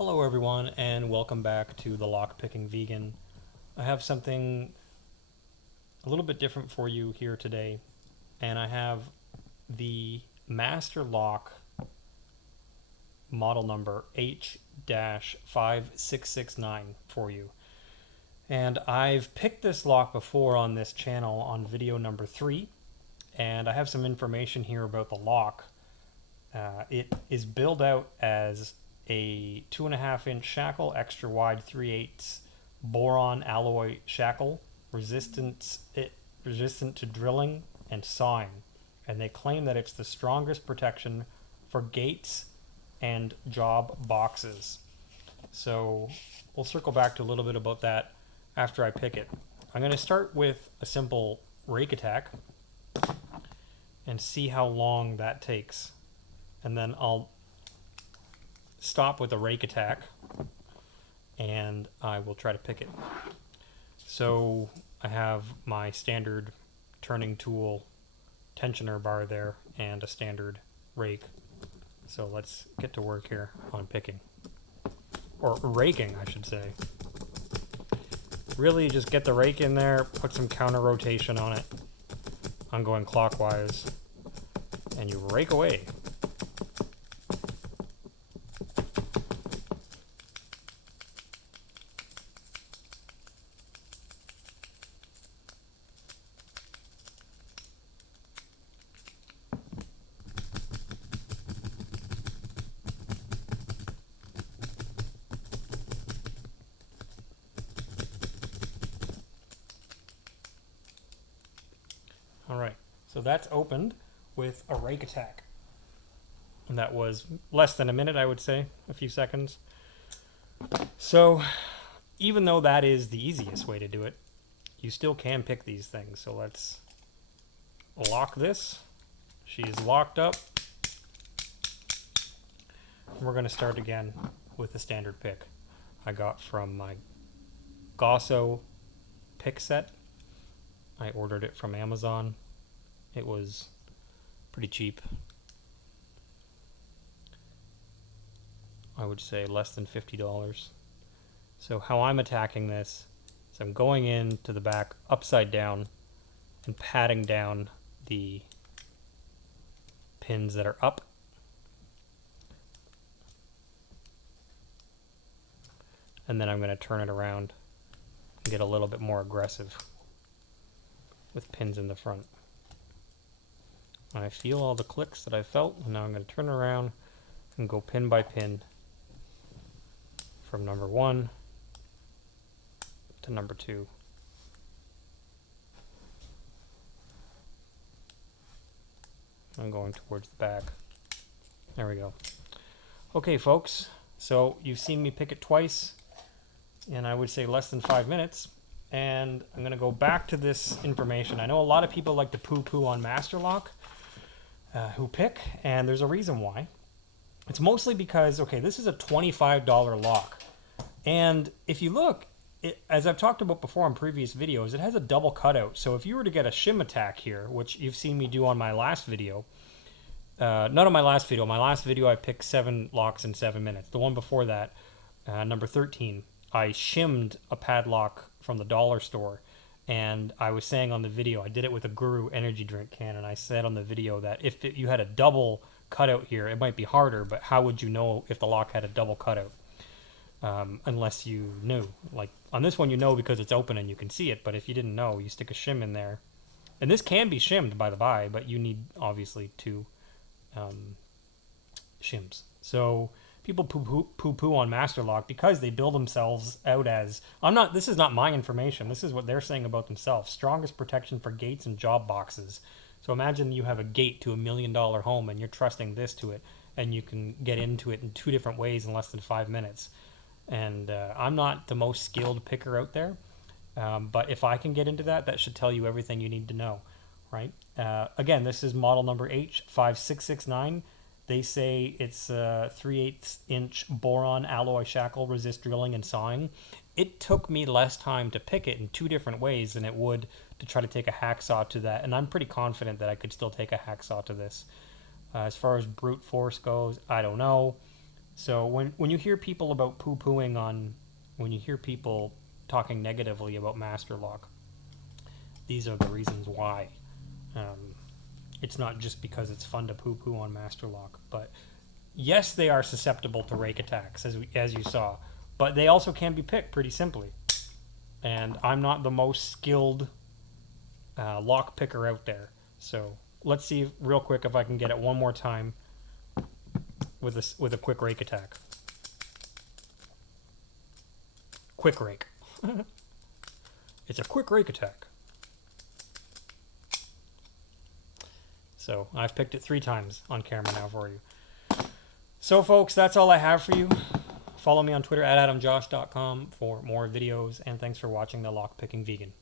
Hello everyone and welcome back to the Lockpicking Vegan. I have something a little bit different for you here today, and I have the Master Lock model number H-5669 for you. And I've picked this lock before on this channel on video number 3, and I have some information here about the lock. It is billed out as a 2.5-inch shackle, extra wide 3/8 boron alloy shackle, resistant to drilling and sawing, and they claim that it's the strongest protection for gates and job boxes. So we'll circle back to a little bit about that after I pick it. I'm going to start with a simple rake attack and see how long that takes, and then I'll stop with a rake attack and I will try to pick it. So I have my standard turning tool tensioner bar there and a standard rake. So let's get to work here on picking, or raking I should say. Really just get the rake in there, put some counter rotation on it. I'm going clockwise and you rake away. Alright, so that's opened with a rake attack. And that was less than a minute, I would say, a few seconds. So, even though that is the easiest way to do it, you still can pick these things. So let's lock this. She is locked up. We're going to start again with the standard pick I got from my Gosso pick set. I ordered it from Amazon. It was pretty cheap. I would say less than $50. So how I'm attacking this is I'm going into the back upside down and patting down the pins that are up. And then I'm going to turn it around and get a little bit more aggressive with pins in the front. I feel all the clicks that I felt, and now I'm going to turn around and go pin by pin from number 1 to number 2. I'm going towards the back. There we go. Okay, folks, so you've seen me pick it twice, and I would say less than 5 minutes. And I'm going to go back to this information. I know a lot of people like to poo-poo on Master Lock who pick, and there's a reason why. It's mostly because, okay, this is a $25 lock. And if you look, as I've talked about before in previous videos, it has a double cutout. So if you were to get a shim attack here, which you've seen me do on my last video, not on my last video I picked 7 locks in 7 minutes. The one before that, number 13, I shimmed a padlock from the dollar store, and I was saying on the video, I did it with a Guru energy drink can, and I said on the video that if you had a double cutout here, it might be harder, but how would you know if the lock had a double cutout? Unless you knew. Like on this one you know because it's open and you can see it, but if you didn't know, you stick a shim in there. And this can be shimmed by the by, but you need obviously 2 shims. So people poo-poo on Master Lock because they build themselves out as, this is not my information, this is what they're saying about themselves, strongest protection for gates and job boxes. So imagine you have a gate to $1 million home and you're trusting this to it, and you can get into it in 2 different ways in less than 5 minutes. And I'm not the most skilled picker out there, but if I can get into that, that should tell you everything you need to know, right? Again, this is model number H5669. They say it's a 3/8 inch boron alloy shackle, resist drilling and sawing. It took me less time to pick it in 2 different ways than it would to try to take a hacksaw to that, and I'm pretty confident that I could still take a hacksaw to this. As far as brute force goes, I don't know. So when you hear people about poo-pooing on, when you hear people talking negatively about Master Lock, these are the reasons why. It's not just because it's fun to poo-poo on Master Lock, but yes, they are susceptible to rake attacks, as you saw, but they also can be picked pretty simply. And I'm not the most skilled lock picker out there, so let's see real quick if I can get it one more time with a quick rake attack. Quick rake. It's a quick rake attack. So I've picked it 3 times on camera now for you. So folks, that's all I have for you. Follow me on Twitter at adamjosh.com for more videos, and thanks for watching The Lockpicking Vegan.